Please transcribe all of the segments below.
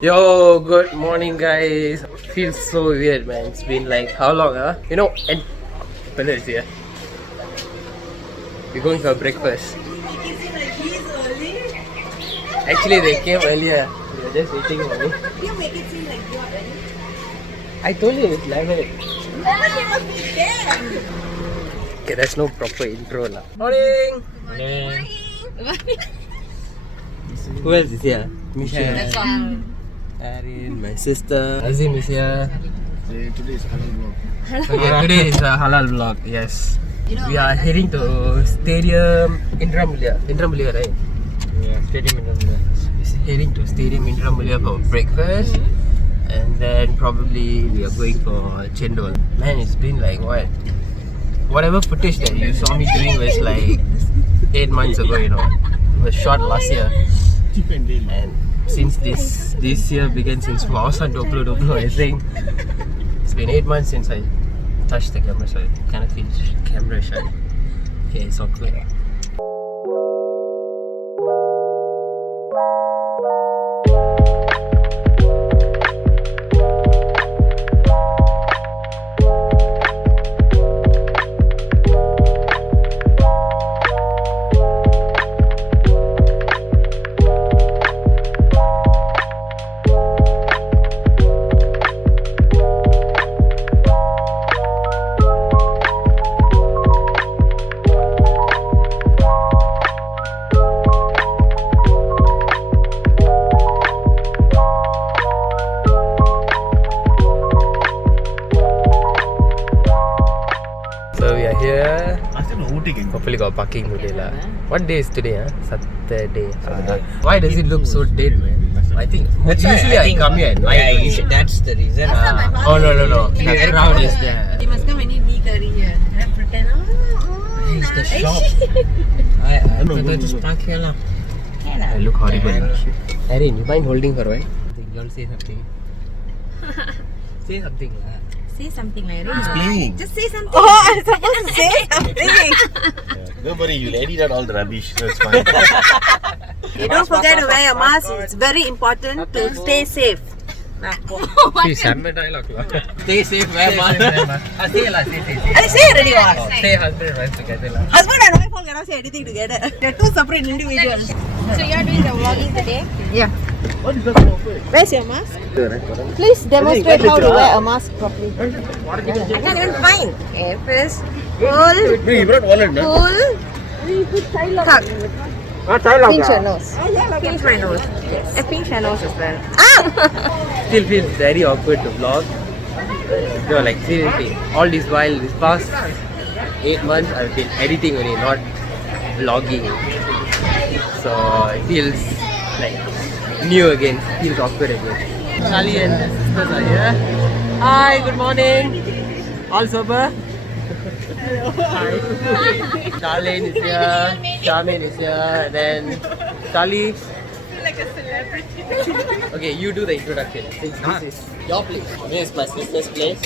Yo, good morning, guys. Feels so weird, man. It's been like how long, huh? You know, and Panda is here. We're going for breakfast. Actually, they came earlier. We were just waiting for me. You make it seem like you're early. I told you it's 11. But you must be there. Okay, that's no proper intro, lah. Morning. Who else is here? Michelle. That's all. Erin, my sister. Azim is here. Today is halal vlog. Okay, today is a halal vlog. Yes. We are heading to Stadium Indra Mulia. Indra Mulia, right? Yeah, Stadium Indonesia. We're heading to Stadium Indra Mulia for breakfast. And then probably we are going for Chendol. Man, it's been like what? Whatever footage that you saw me doing was like 8 months ago, you know. It was shot last year. And since this year began since Vasan Doblo, I think it's been 8 months since I touched the camera, so it kind of feels camera shy. Okay, it's awkward. So we are here. Hopefully got parking today lah. What day is today? Saturday. Why does it look so dead, man? I think usually I come here at night. That's the reason. Oh no. The crowd is there. You must come and eat mee curry here. And I pretend, It's the shop. I just park here lah. I look horrible. Erin, you mind holding her, right? You all say something. Say something lah. Say something like that. playing. Just say something. Oh, I'm supposed to say something. Don't worry, you'll edit out all the rubbish. That's fine. You don't forget to wear your mask. It's very important to stay safe. She's a dialogue lah. Stay safe, wear mask. Say lah, say. I say already what? Stay husband and wife together lah. Husband and wife all cannot say anything together. They're two separate individuals. So you're doing the vlogging today? Yeah. Where's your mask? Please demonstrate how to wear a mask properly. I can't even find. Okay, first, pull, You brought wallet, no? pull, tuck. Pinch your nose. Pinch my nose. Yes. Pinch your nose as well. Still feels very awkward to vlog. No, like seriously, all this while, this past 8 months, I've been editing only, not vlogging. So it feels like new again, feels awkward again. Charlie and the sisters are here. Hi, good morning. All sober? Hi. Charlene is here, Charmaine is here, and then Charlie. Like a celebrity. Okay, you do the introduction. Since this is your place. This is my sister's place.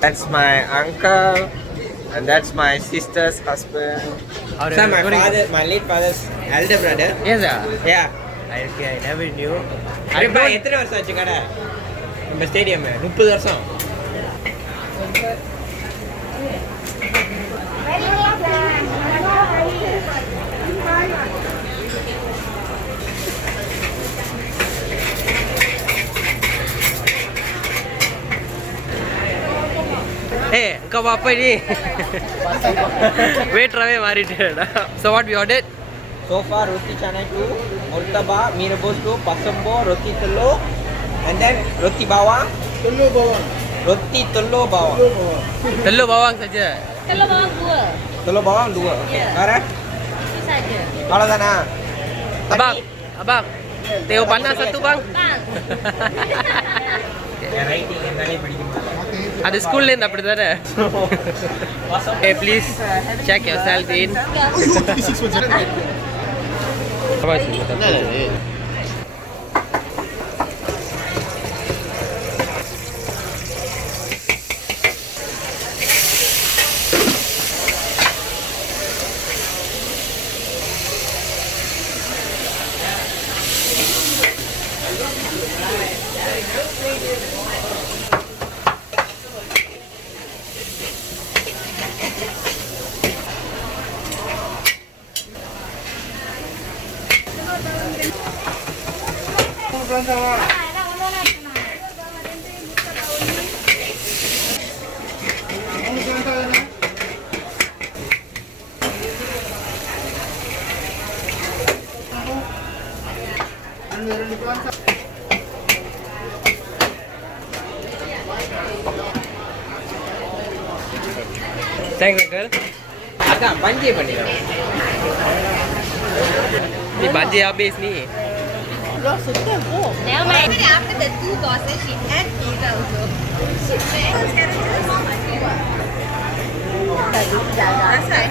That's my uncle, and that's my sister's husband. So my late father's elder brother. Yes, sir. Yeah. I never knew. அடப்பா எத்தனை வருஷம் ஆச்சு கடை நம்ம stadium 30 வருஷம். Hey, kau apa ni? Waiterவே மாறிட்டேடா. So what we ordered? So far roti canai tu, murtabak, mee rebus tu, pasombo, roti telur, and then roti bawang. Roti telur bawang. Telur bawang saja. Telur bawang 2. Telur bawang 2. Okey. Sekarang? Itu saja. Aவ்வளவுதானா? Abang. Teh panas satu bang. Bang. Writing என்னாலே பிடிக்க மாட்டேன். அது ஸ்கூல்ல இருந்து அப்படிதானே. Okay, please check yourself in. Thanks, uncle. அதான் பஞ்சே பண்ணிடுறோம். Ni banje habis ni. Never mind. After the 2 courses, she had pizza also. She That's right.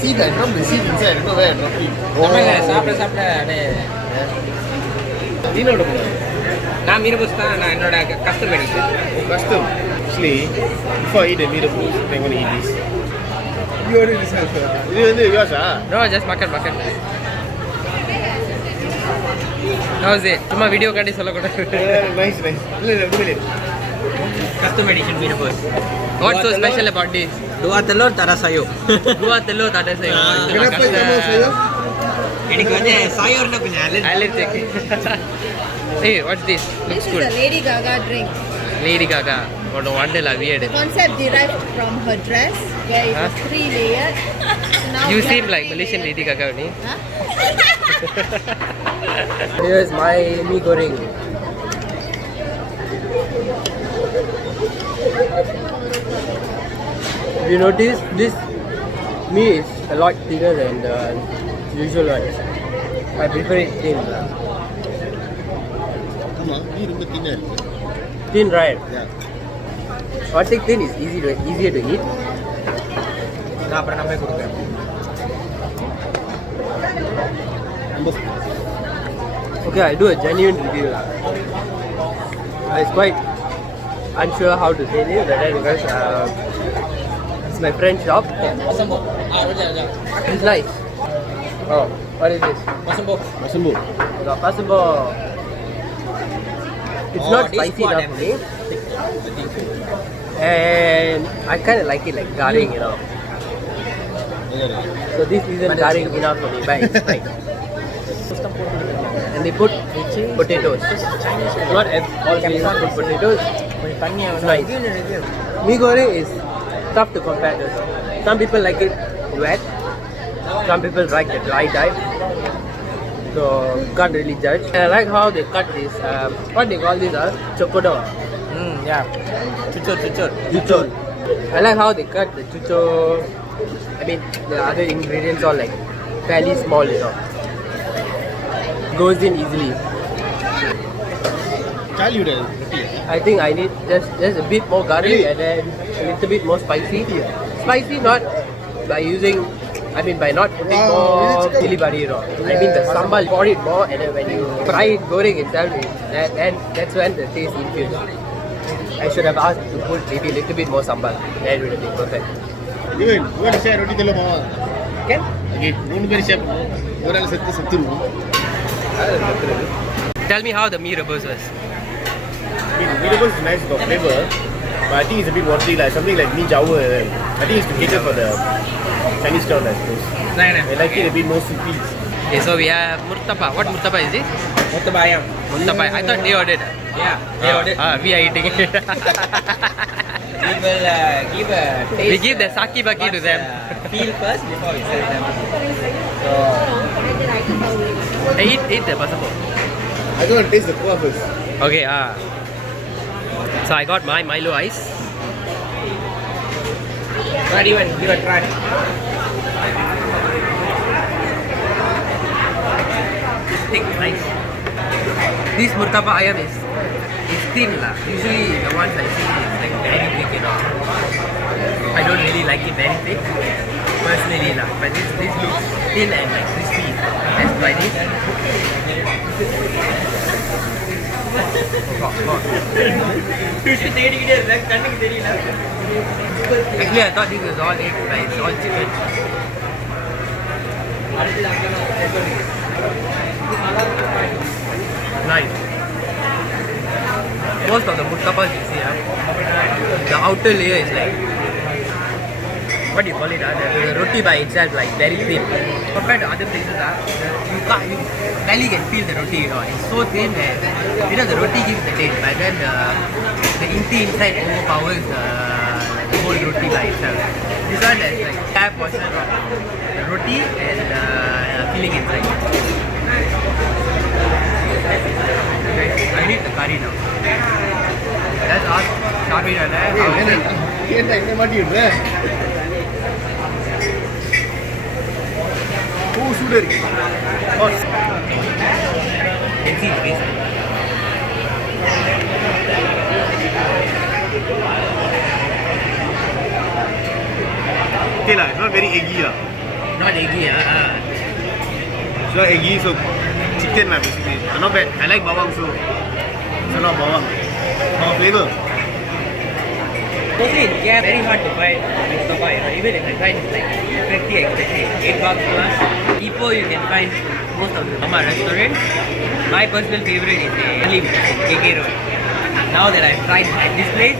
See that drum, the seat inside, I don't know where I dropped it. ஆமாங்க, சாப்பிட அப்படியே நீனோட போல. நான் மீரபோஸ் தான், நான் என்னோட கஸ்டமர் எடுத்து. Custom. Actually, before I eat the meatballs, I'm going to eat this. You ordered this also? இது வந்து yours ah? No, just makan. How's it? சும்மா வீடியோ காண்டி சொல்லக்கூடாது. Nice. இல்ல இல்ல. கஸ்டம் எடிஷன் மீரபோஸ். What's so special about this? Dua telur tak ada sayur. Dua telur tak ada sayur. Kenapa kamu sayur? எனக்கு வந்து சாயோர்னா கொஞ்சம் Allergic. Hey, what's this? Looks This good. is a Lady Gaga drink. Lady Gaga. No wonder lah, weird. Concept derived from her dress, where it was 3 layered. So now You we have seem like 3 Malaysian layers. Lady Gaga only. Huh? Here's my mee goreng. You notice this mee is a lot thinner than the usual one. I prefer it thin. ஆமா, நீ ரொம்ப thin-ஆ இருக்கு. Thin, right? Yeah. I think thin is easier to eat. நான் அப்புறம் நம்ம கொடுக்குறேன். Okay, I'll do a genuine review. I was quite unsure how to say this, but then because it's my friend's shop. பசம்போ. Roja. It's nice. Oh, what is this? பசம்போ. Masumbu. The possible. It's Oh, not this spicy one enough for me, I think so. and I kind of like it like garing, you know. So this isn't garing enough for me, but it's fine. And they put potatoes. Not all places put potatoes. It's nice. Mee goreng is tough to compare to. Some people like it wet. Some people like the dry type. So can't really judge. And I like how they cut this. What they call this? Chokodon. Yeah. Cucur. Chuchor. I like how they cut the chuchor. I mean, the other ingredients are like fairly small, you know. Goes in easily. Chaliu dah roti. I think I need just a bit more garlic Really? and then a little bit more spicy. Spicy not by using, I mean by not putting Wow, more really chicken? chili padi, you know. I mean the sambal, pour it more, and then when you fry it, goreng itself, then that's when the taste infuses. I should have asked to put maybe a little bit more sambal. That would have been perfect. Even, you want to share roti telur mawa? Can? Okay, 3 பேர் share பண்ணுவோம். ஒரு ஆள் செத்துருவோம். Tell me how the mee rebus was. Meatballs is nice, got flavor, but I think it's a bit watery, like something like mee jawa. I think it's to cater for the Chinese crowd, I suppose. I like it a bit more soupy. Okay, so we have murtaba. What murtaba is it? Murtabak ayam. Murtaba. I thought they ordered. Yeah. They ordered. We are eating it. We will give a taste. We give the saki baki to them. Feel first before we serve them. So, Hey, eat the pasappo. I don't want to taste the kuah first. Okay, so I got my Milo ice. not even give a try. It's thick, nice. This murtaba ayam is thin lah. Usually the ones I see is like very thick, you know. I don't really like it very thick, personally lah. But this looks thin and like crispy. Let's try this. Actually, I thought this was all egg, but it's all chicken. Nice. Most of the murtabas you see, the outer layer is like, what do you call it? The roti by itself like very thin. Compared to other places, you barely can feel the roti. It's so thin that the roti gives the taste, but then the inti inside overpowers the whole roti by itself. This one has like entire portion of the roti and filling inside. I need the curry now. Let's ask Shabir and can see the face. Okay lah, it's not very eggy lah. Not eggy, It's not eggy, so chicken lah basically. Not bad. I like bawang so. It's a lot of bawang. More flavor. Mostly in Gap, very hard to find murtabak, even if I find like pretty expensive, $8 plus. Ipoh you can find most of the mama restaurants. My personal favorite is Alim in KK Road. Now that I've tried at this place,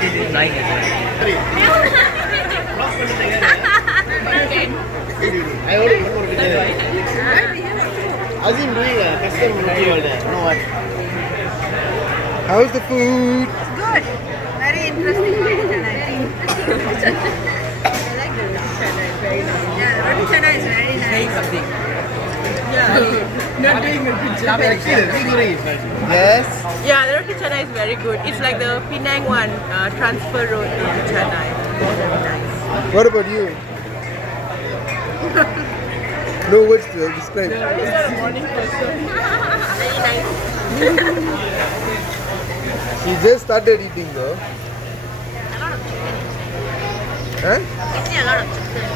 this is nice as well. I ordered before with Azim doing a custom roti all that. No what? How's the food? Good. Very interesting. I like the roti chana. It's very nice. Yeah, the roti chana is very nice. Saying something. Not doing a good job. Yes. Yeah, the roti chana is very good. It's like the Penang one, transfer road roti chana. It's very nice. What about you? No words to describe. Very morning person. Very nice. She just started eating though. A lot of chicken. Huh? I see a lot of chicken.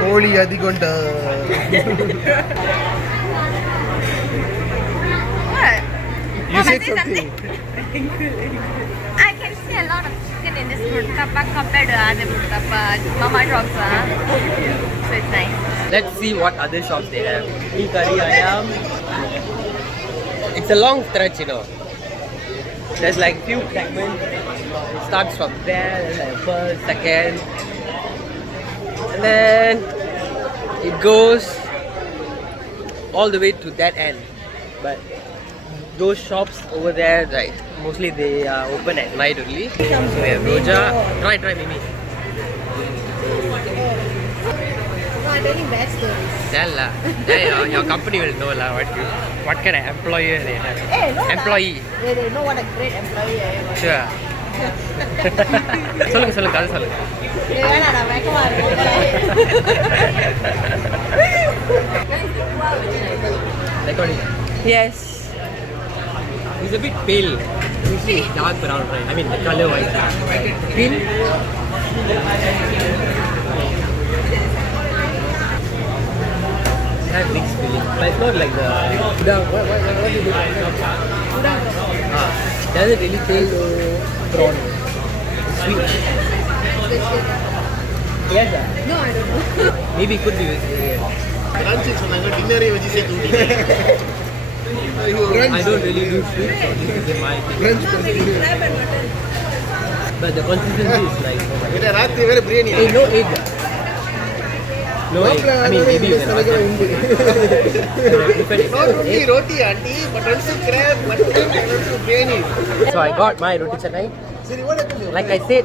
Koli adigonda. What? You Mama, said say something. I can see a lot of chicken in this murtabak compared to other murtabak mama shops. So it's nice. Let's see what other shops they have. Mee curry ayam. It's a long stretch, There's like few segments. It starts from there, then like first, second, and then it goes all the way to that end. But those shops over there, like mostly they are open at night only. So we have Roja. Try Mimi. I'm telling bad stories. Tell lah. Then your company will know lah what kind of employer they have. Hey, no Employee. They know what a great employee I am. Sure. சொல்லுங்க அது சொல்லுங்க. வேணாடா வெக்கமா Recording. Yes. He's a bit pale. He's dark brown, right? I mean the color wise. Thin. It has mixed feeling. But it's not like the udang. What do you do? Udang. Doesn't really taste prawn. Sweet. Yes, No, I don't know. maybe it could be vegetarian. Lunch சொன்னாங்க டின்னரே வச்சு சேர்த்து ஊட்டிட்டேன். I don't really do sweet, so this is my thing. But the consistency is like, oh my இத ராத்திரி வேற biryani. God. Hey, no egg. No egg. I mean, maybe you can ask them. Not only roti auntie, but also crab, mutton, and also biryani. So I got my roti canai. Siri, what happened? Like I said,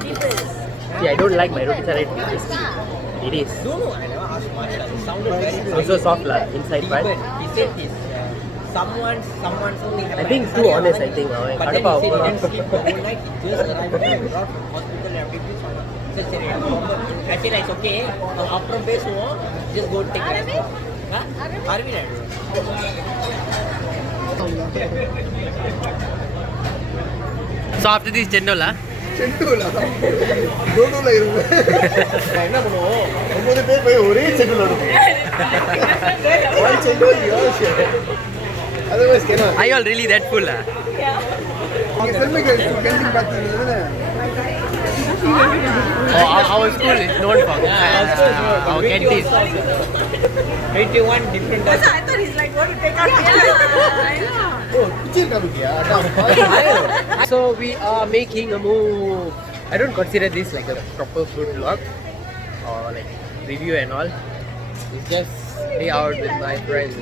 see, I don't like my roti canai to be crispy. It is. No, I never asked much. It sounded very Also soft lah, inside part. Even he said he's someone something. I think too honest, I think. But then he said he didn't sleep the whole night. He just arrived brought from hospital and everything. So I said it's okay. After பேசுவோம், just go take rest. Huh? Arvind. So after this, Chendola. செண்டோலா டோடோல இருங்க என்ன பண்ணுவோம் 9 பேர் போய் ஒரே செண்டோல எடுப்போம் one செண்டோ yours Otherwise cannot. Are you all really that full? Our school is known for our canteen. 21 different types. I thought he's like going to take out So we are making a move. I don't consider this like a proper food vlog or like review and all. It's just stay out with my friends.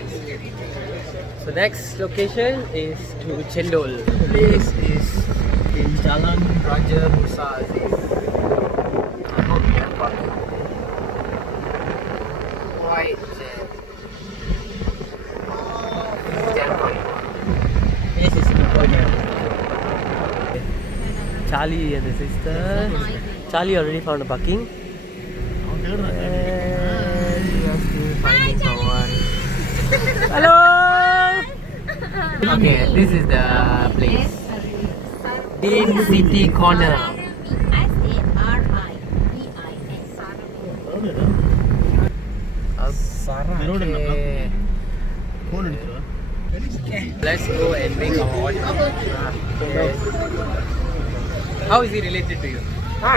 So next location is to Chendol. This is in Jalan Raja Musa Aziz. I hope we have parking. Quite jam. This is important. Charlie and the sister. Charlie already found a parking. And we are still finding someone. Hello! Okay, this is the place. Dean City Corner. Okay. Let's go and make our order. How is he related to you?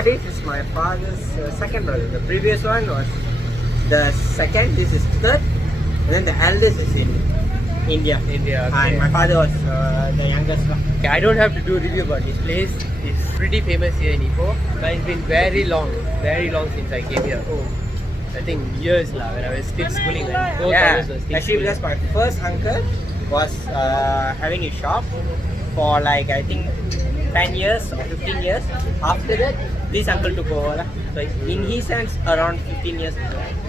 This is my father's second brother. The previous one was the second, this is third, and then the eldest is in India. India. Okay. And my father was the youngest one. Okay, I don't have to do review about this place. It's pretty famous here in Ipoh, but it's been very long since I came here. Oh, I think years lah, when I was still schooling. Both Yeah, of us were still actually schooling. because my first uncle was having a shop for like I think 10 years or 15 years. After that, this uncle took over. lah. So in his hands, around 15 years.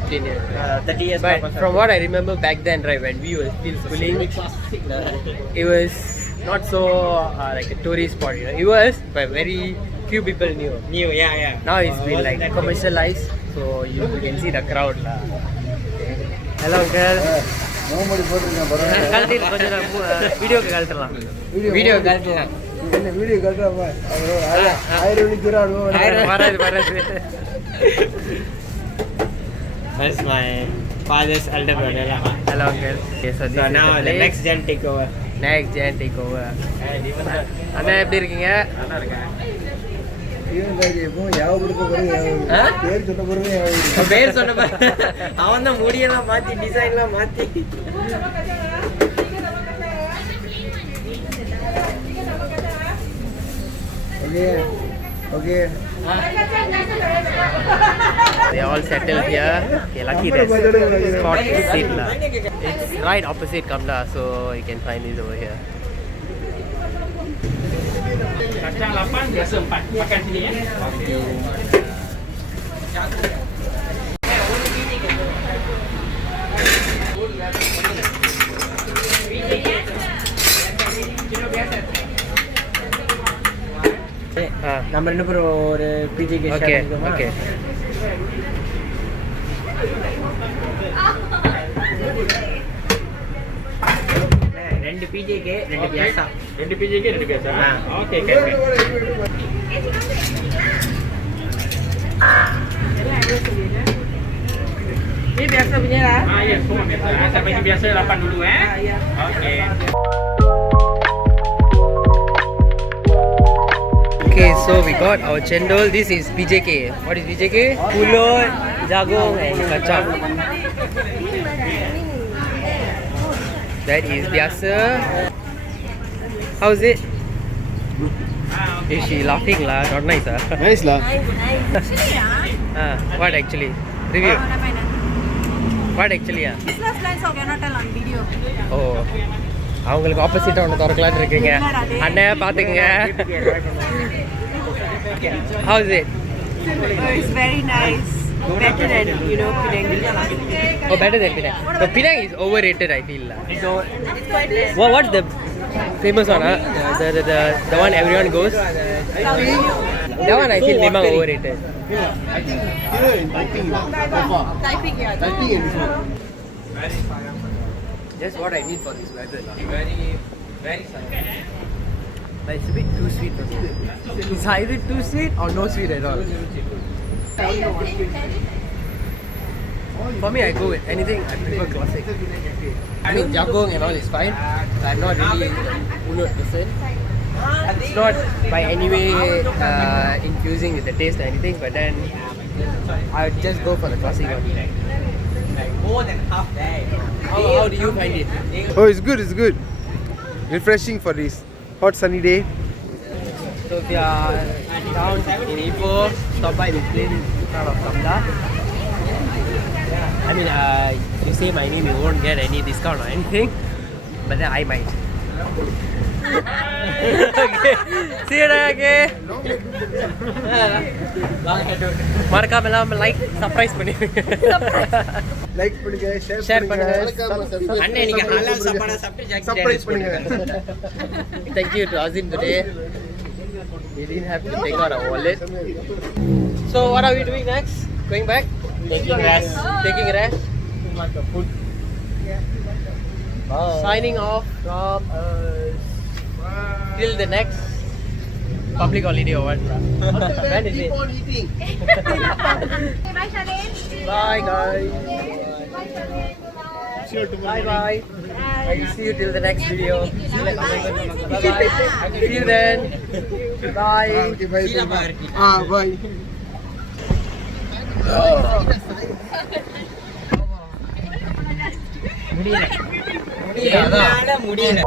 15 years. 30 years. But Papa from what I remember back then, right, when we were still schooling, it was not so like a tourist spot, you know. It was, but very few people knew. New, yeah. Now it's been Wasn't like that commercialized, so you can see the crowd lah. Hello girl. கழட்டிட்டு கொஞ்சம் வீடியோக்கு கழட்டலாம் video கழட்டலாம் வராது That's my father's elder brother. Hello girl. Okay, so So now the next gen take over. next gen take over. அண்ணா எப்படி இருக்கீங்க? பேர் சொன்ன அவன் தான் முடியெல்லாம் மாத்தி டிசைன்லாம் மாத்தி They all settled here. Okay, lucky there's spot to sit lah. It's right opposite Kamla, so you can find this over here. Kacang 8 biasa 4. Makan sini ya. நம்ம ரெண்டு பேரும் ஒரு பிஜிக்கு ஷேர் Okay, பண்ணிக்கோமா? okay. ரெண்டு பிஜிக்கு ரெண்டு பியாசா. ரெண்டு PJK, ரெண்டு biasa. Okay. Ini biasa punya lah. Ya, semua biasa. Saya bagi biasa 8 dulu Ya. Okay. Okay, so we got our chendol. This is BJK. What is BJK? Pulut, jagung and kacang. That is biasa. How's it? Is she laughing lah? Not nice ah. Nice lah. What actually? Review. What actually ah? Business lines of cannot tell on video. Oh. அவங்களுக்கு ஆப்போசிட்டா ஒன்று திறக்கலான்னு இருக்கீங்க அண்ணன் பார்த்துக்குங்க. How is it? Oh, it's very nice. Better than, Penang. Oh, better than Penang. But Penang is overrated, I feel. It's quite nice. What's the famous one? The one everyone goes? That one I feel memang overrated. I think here in Taiping, Typing, yeah. Taiping and this one. Just what I need for this weather. Very sour. But it's a bit too sweet for me. It's either too sweet or no sweet at all. For me, I go with anything. I prefer classic. I mean, jagung and all is fine. I'm not really unut person. It's not by any way infusing with the taste or anything, but then I would just go for the classic one. More than half there. How do you find it? Oh, it's good, it's good. Refreshing for this hot sunny day. So if you are down in Ipoh, stop by this place in front of Samda. I mean, you say my name, you won't get any discount or anything, but then I might. Okay, see you there again. மறக்காம எல்லாம் like surprise பண்ணுவீங்க. Like பண்ணுங்க, share பண்ணுங்க. அண்ணே நீங்க ஹலால் சாப்பாடு சாப்பிட்டு Surprise பண்ணுங்க. Thank you to Azim today. We didn't have to take out our wallet. So what are we doing next? Going back? Taking rest. Taking a rest? Signing off from till the next public holiday or what? When is it? Bye, Shalin. Bye guys. Bye, Shalin. Bye bye. I will see you till the next video. See you next time. Bye bye. See you then. Bye. Okay, bye. Bye. முடியல